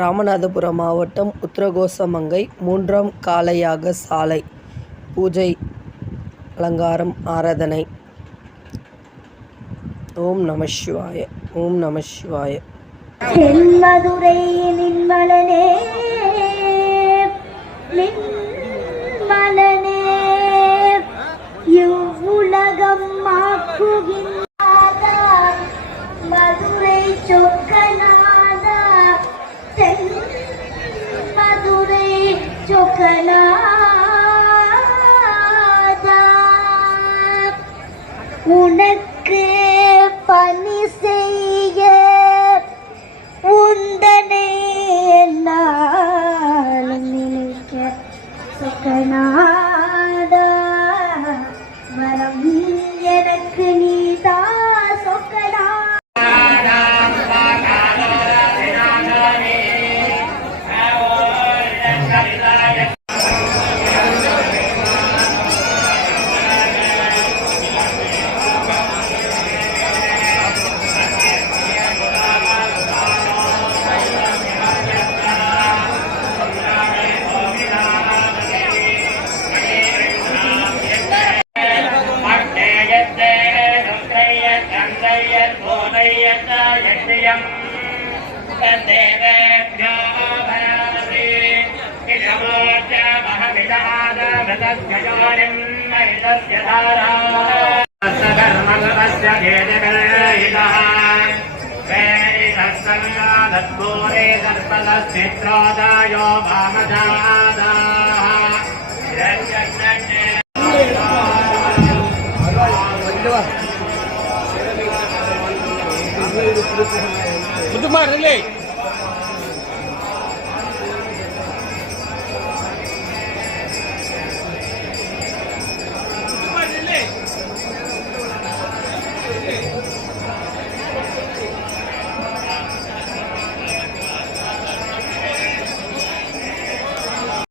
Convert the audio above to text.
ராமநாதபுரம் மாவட்டம் உத்தரகோசமங்கை 3ஆம் காளையாக சாலை பூஜை அலங்காரம் ஆராதனை. ஓம் நம சிவாய. ஓம் நம சிவாய. மதுரை நின்மலனே நின்மலனே இவ்வுலகம் ஆக்குகின்றாதா மதுரை சொக்கநாதா மதுரை சொக்கநாதா உனக்கு பணி செய்ய உந்தனை என்னாலும் நினைக்க சொக்கநாதா மனம் எனக்கு நீதா சொக்கநாதா. चित्रोदायो वामदादा